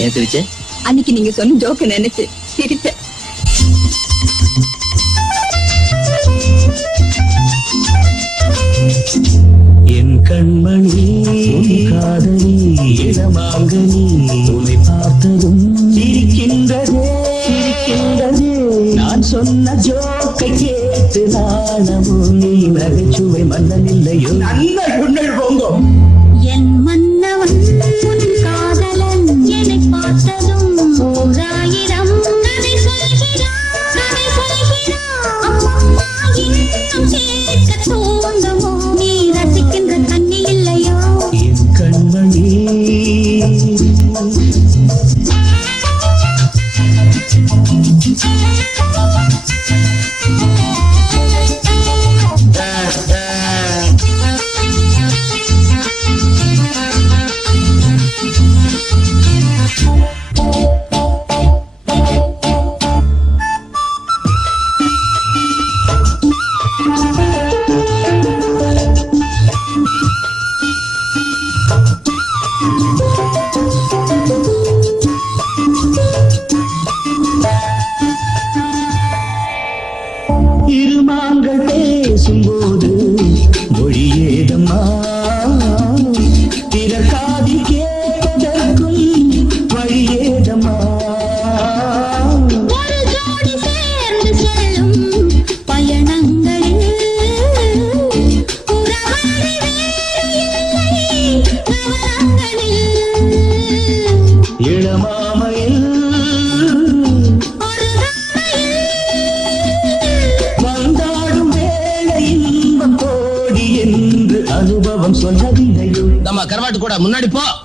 ஏன் சிரிச்ச? அன்னைக்கு நீங்க சொன்ன ஜோக்க நினைச்சு சிரிச்ச. என் கண்மணி காதலி இடமாங்கனி உன்னை பார்த்ததும் சிரிக்கின்றதே சிரிக்கின்றதே. நான் சொன்ன ஜோக்கை கேட்டு நாணமும் நீ நகைச்சுவை மன்னன் இல்லையோ நல்ல பொண்ணுகள் போங்கோ முன்னாடி போ.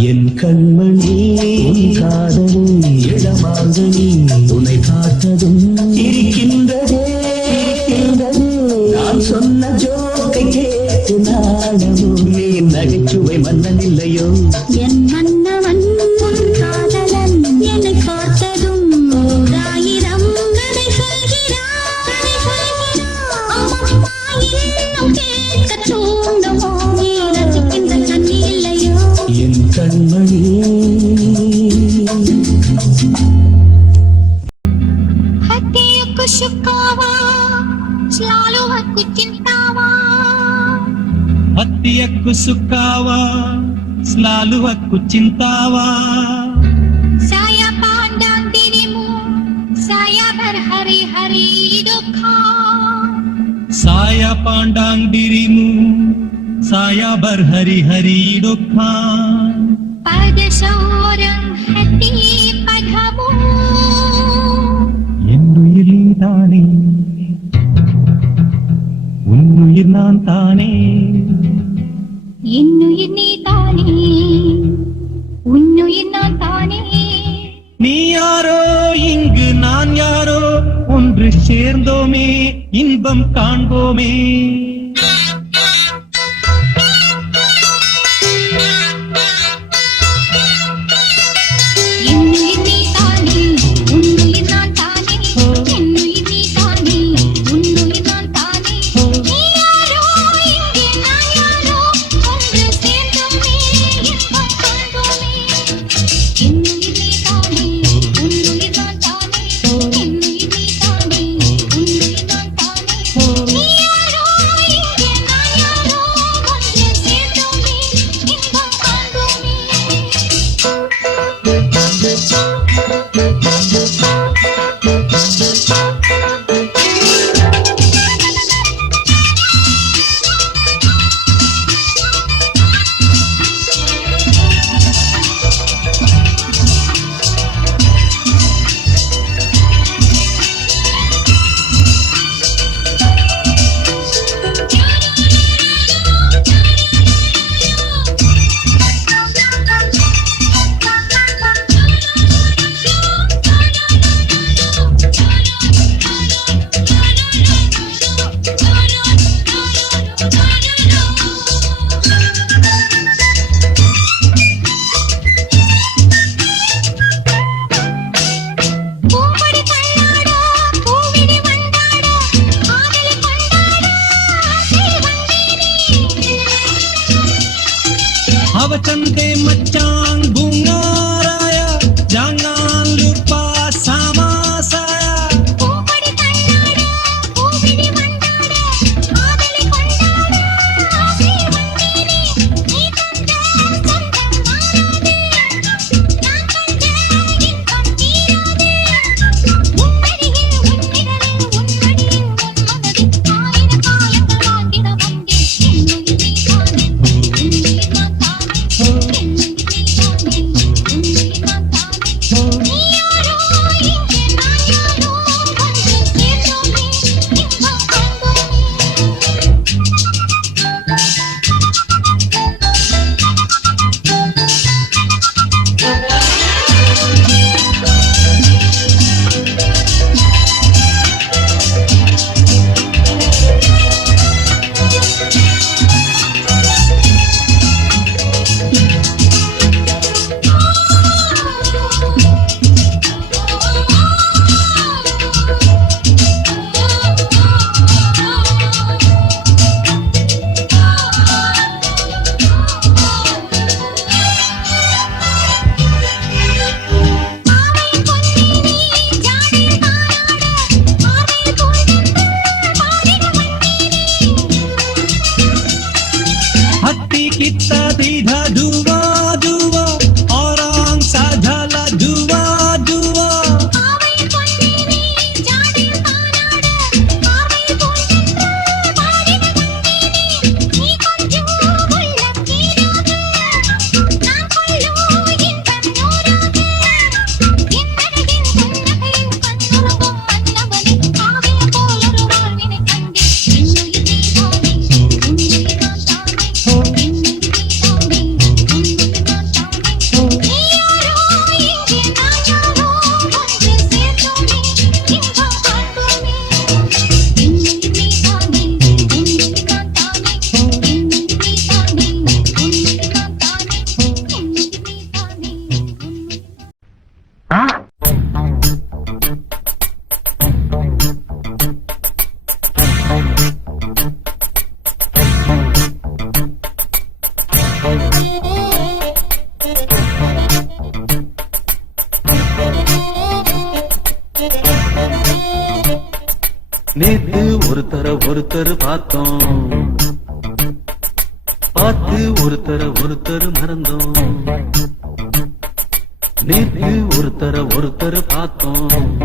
என் கண்மணி காதலி இளமாங்கனி உனை பார்த்ததும் இருக்கின்றதே நான் சொன்ன ஜோக்கை கேட்டு நாடமும் நீ நகைச்சுவை மன்னன் இல்லையோ? kucintawa Saya pandang dirimu Saya berhari-hari duka Saya pandang dirimu Saya berhari-hari duka Pada seorang hati padamu என்னுயிர் நீ தானே உன்னுயிர் நான் தானே என்னுயிர் நீ தானே இன்பம் காண்போமே. நேத்து ஒருத்தர ஒருத்தர் பார்த்தோம். பார்த்து ஒருத்தர ஒருத்தர் மறந்தோம். நேத்து ஒருத்தர ஒருத்தர் பார்த்தோம்.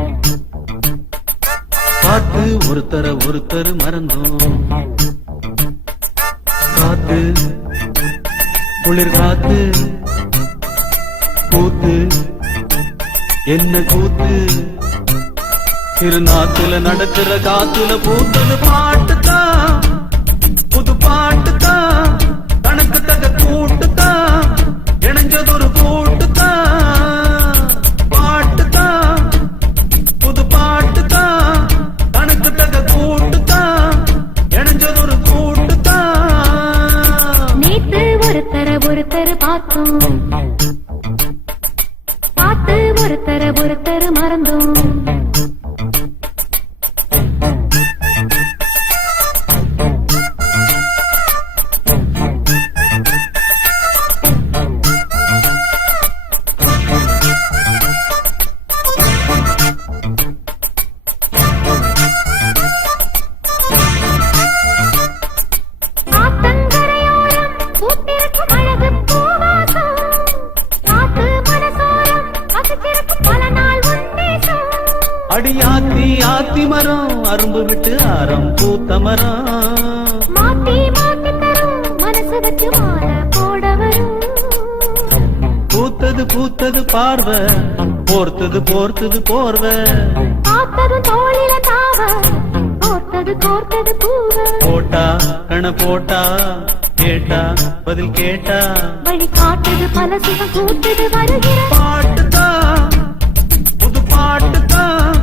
பார்த்து ஒருத்தர ஒருத்தர் மறந்தோம். காத்து குளிர் காத்து கூத்து என்ன கூத்து? திருநாத்துல நடக்கிற காத்துல பூத்தது பாட்டுதான். புது பாட்டுதான். கணக்கு தக கூட்டுதான். இணைஞ்சதொரு கூட்டுதான். பாட்டுதான். புது பாட்டுதான். கணக்கு தக கூட்டுதான். இணைஞ்சதொரு கூட்டுதான். நேத்து ஒருத்தர ஒருத்தர் பார்த்தோம். பூத்தது பார்வை போர்த்தது போர்த்தது போர்வை. பார்த்தது தோளில தாவ கோர்த்தது கோர்த்தது பூவ. போட்டா கண போட்டா கேட்டா பதில் கேட்டா. வழி காட்டுது பல சுகம் கூட்டுது வருகிற. பாட்டுதான் புது பாட்டுதான்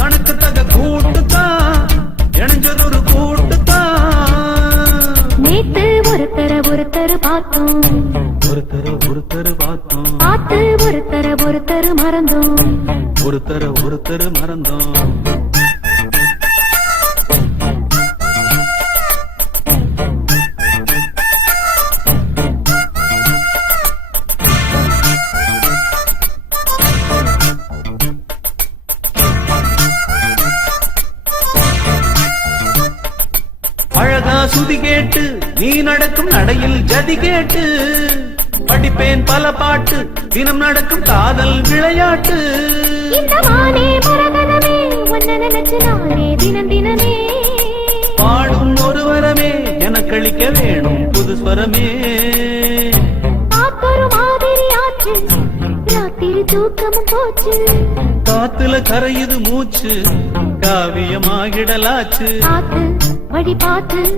கணக்கு தக கூட்டுதான் இணைஞ்சது ஒரு கூட்டுதான் நேத்து ஒருத்தர ஒருத்தர் பார்த்தோம். ஒருத்தர ஒருத்தர் ஒருத்தர ஒருத்தர் மறந்தோம். ஒருத்தர ஒருத்தர் மறந்தோம். அழகா சுதி கேட்டு நீ நடக்கும் நடையில் ஜதி கேட்டு படிப்பேன் பல பாட்டு. தினம் நடக்கும் காதல் விளையாட்டு. பாடும் ஒரு வரமே எனக்களிக்க வேணும் புது ஸ்வரமே. காத்துல கரையுது மூச்சு காவியமாகிடலாச்சு. வழி பார்த்து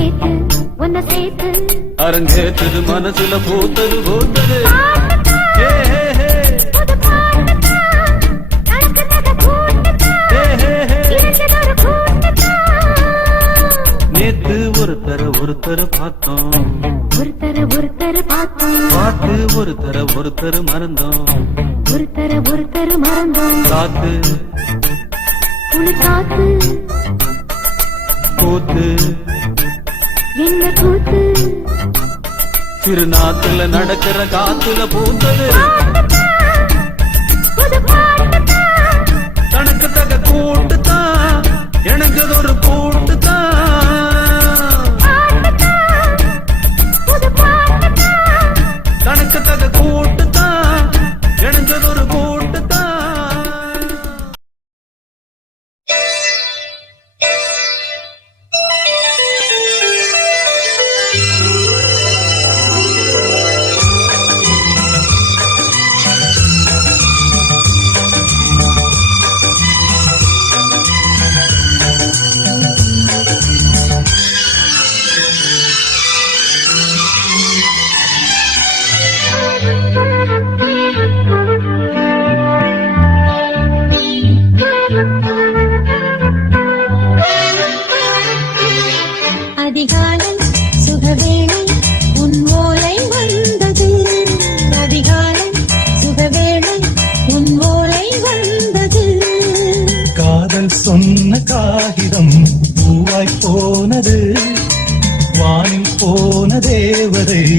சேர்த்து உன்னை சேர்த்து. அரங்கேற்றது மனசுல பூத்தது பூத்தது. நேத்து ஒருத்தர ஒருத்தர் பார்த்தோம். ஒருத்தர ஒருத்தர் பார்த்தோம். பார்த்து ஒருத்தர ஒருத்தர் மறந்தோம். ஒருத்தர ஒருத்தர் மறந்தோம். காத்து காத்து. கூத்து என்ன கூத்து? திருநாத்துல நடக்கிற காத்துல பூத்தது தனக்கு தக கூட்டு தான் எனக்குது ஒரு கூட்டு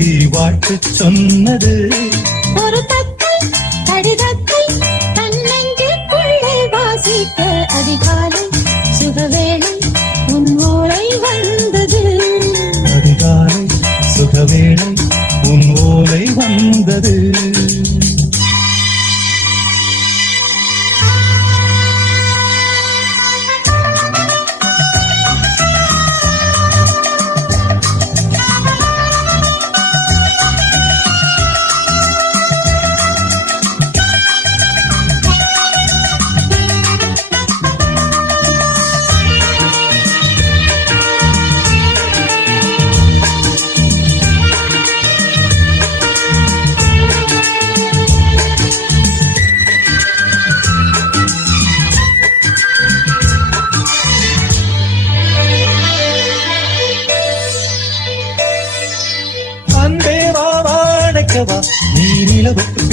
வாழ்த்து சொன்னது. ஒரு தத்தை கடிதத்தை தன்னெஞ்சுக்குள்ளே வாசிக்க அதிகாலை சுகவேளை உன் ஓலை வந்தது. அதிகாலை சுகவேளை உன் ஓலை வந்தது.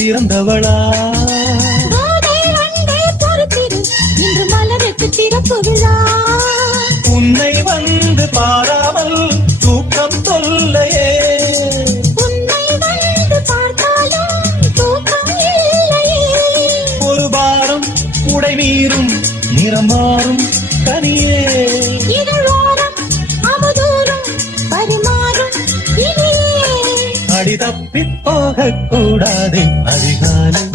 பிறந்தவளா உன்னை வந்து பாராமல் தூக்கம் தொல்லையே. ஒரு பாரம் உடை மீறும் நிறம் மாறும் கனியே போகக்கூடாது. போக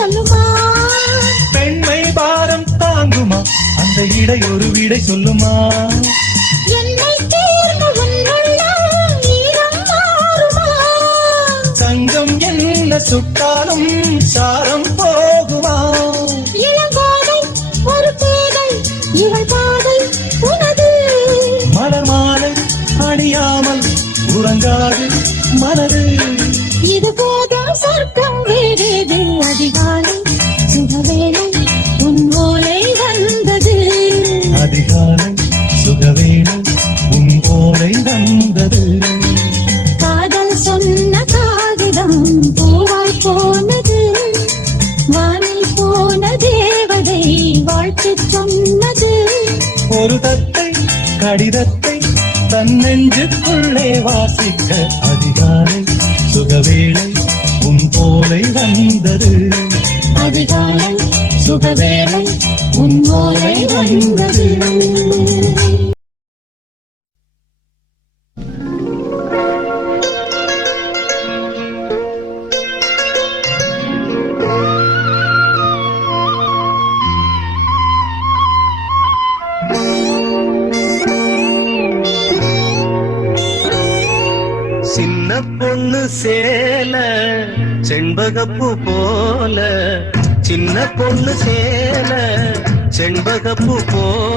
சொல்லுமா? பெண்மை பாரம் தாங்குமா? அந்த இடை ஒரு விடை சொல்லுமா? தங்கம் என்ன சுட்டாலும் சாரம் போகுமா? ஒரு மலர் மாலை அணியாமல் உறங்காது. வந்தது அதிகாலை சுகவேளை உன் ஓலை வந்தது. அதிகாலை சுகவேளை உன் ஓலை வந்தது. காதல் சொன்ன காகிதம் பூவாய் போனது. வானில் போன தேவதை வாழ்த்து சொன்னது. கடிதத்தை தன் நெஞ்சுக்குள்ளே வாசிக்க. அதிகாலை சுகவேளை ஓலை வந்தது அதிகாலை சுகவேலை உன் ஓலை வந்தது செண்பகப்பு போல சின்ன பொண்ணு சேல செண்பகப்பு போல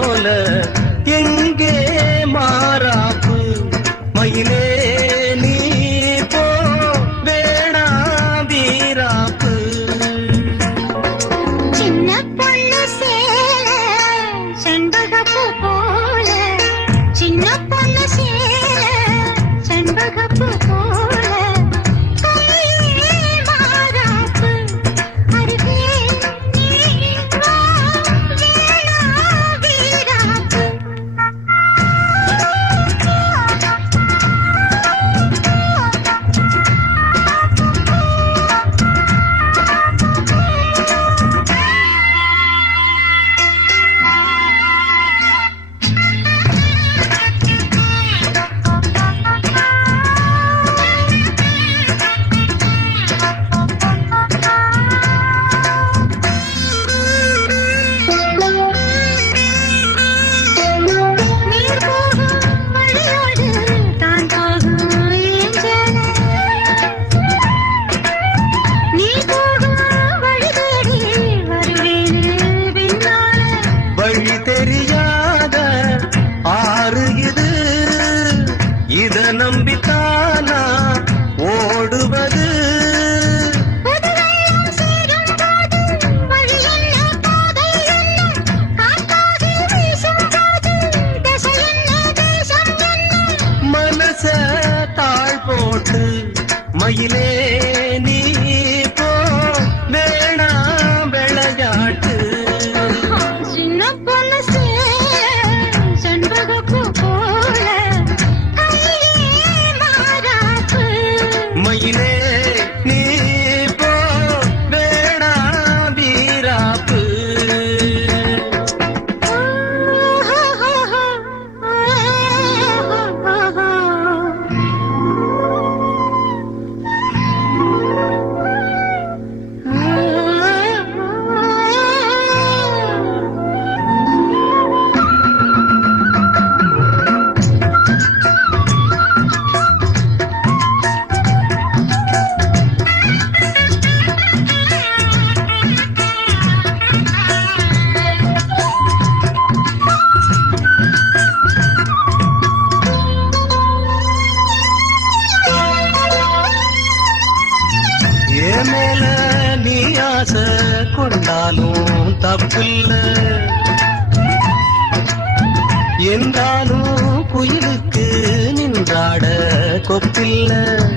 இல்லை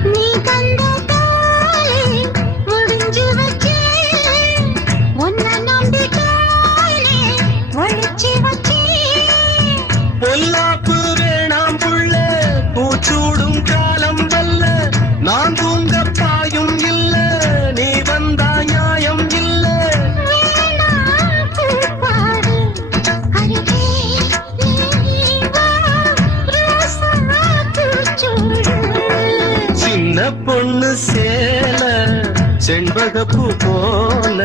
பொண்ணு சேல செண்பகப்பு போல.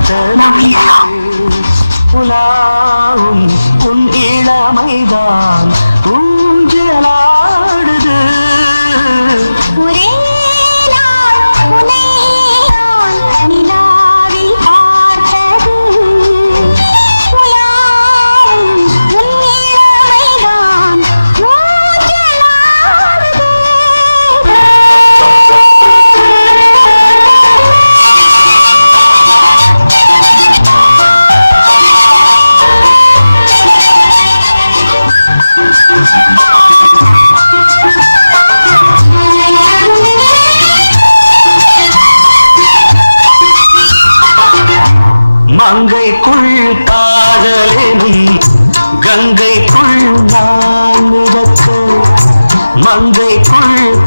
பார்த்தது காதலும் கங்கைக்குள் வானுதற்கு மங்கைக்குள்